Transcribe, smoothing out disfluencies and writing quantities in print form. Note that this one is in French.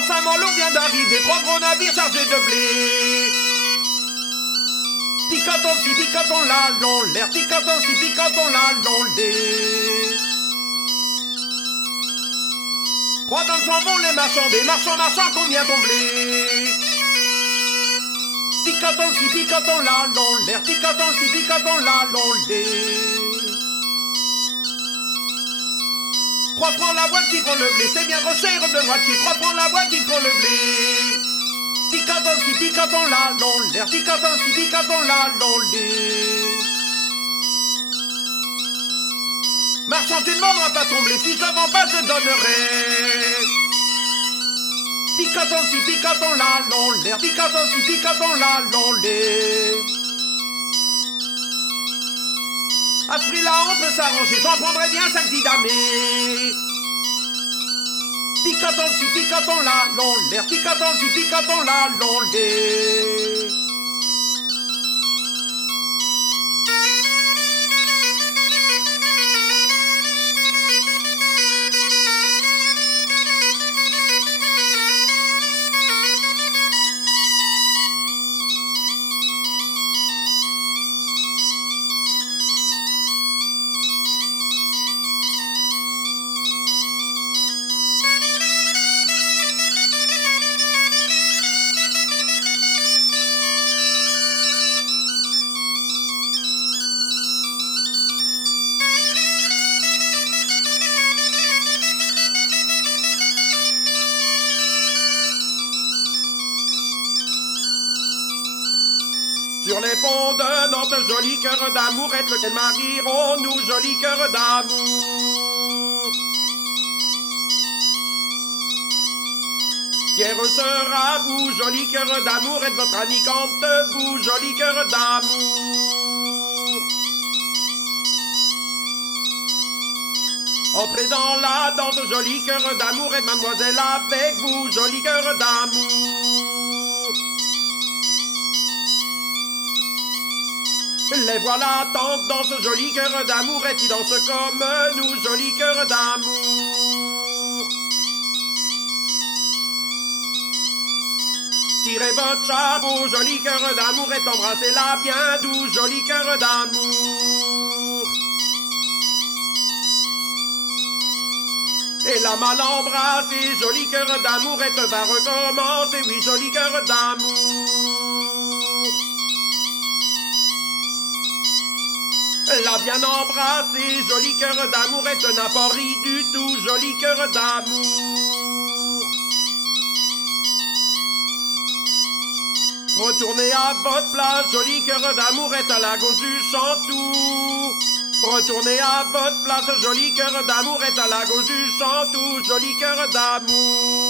À Saint-Malo vient d'arriver 3 gros navires chargés de blé. Picoton ci, picoton là, long l'air, picoton ci, picoton là, long l'air. 3 dans le s'en vont les marchands, des marchands, combien ton blé? Picoton ci, picoton là, long l'air, picoton ci, picoton là, long l'air. 3 prend la voile qui prend le blé, c'est bien trop cher de moitié. 3 prend la voile qui prend le blé. Picoton ci, picoton là, long l'air, picoton ci, picoton là, long l'air. Marchand, tu ne vendras pas ton blé, si je ne vends pas, je donnerai. Picoton ci, picoton là, long l'air, picoton ci, picoton là, long l'air. À ce prix-là, on peut s'arranger, j'en prendrai bien 5-6 damnés. Picoton ci, picoton là, long l'air, picoton ci, picoton là, long l'air. Sur les ponts de Nantes, joli cœur d'amour, est lequel marierons-nous, joli cœur d'amour. Pierre sera vous, joli cœur d'amour, est votre ami quand vous, joli cœur d'amour. Entrez dans la danse, joli cœur d'amour, est mademoiselle avec vous, joli cœur d'amour. Les voilà tant dans ce joli cœur d'amour, et qui danse comme nous, joli cœur d'amour. Tirez votre chapeau, joli cœur d'amour, et embrassez-la bien doux, joli cœur d'amour. Et la mal embrassée, joli cœur d'amour, et va recommencer, oui, joli cœur d'amour. La bien embrassée, joli cœur d'amour, et n'a pas ri du tout, joli cœur d'amour. Retournez à votre place, joli cœur d'amour, est à la gauche du Chantou. Retournez à votre place, joli cœur d'amour, est à la gauche du Chantou, joli cœur d'amour.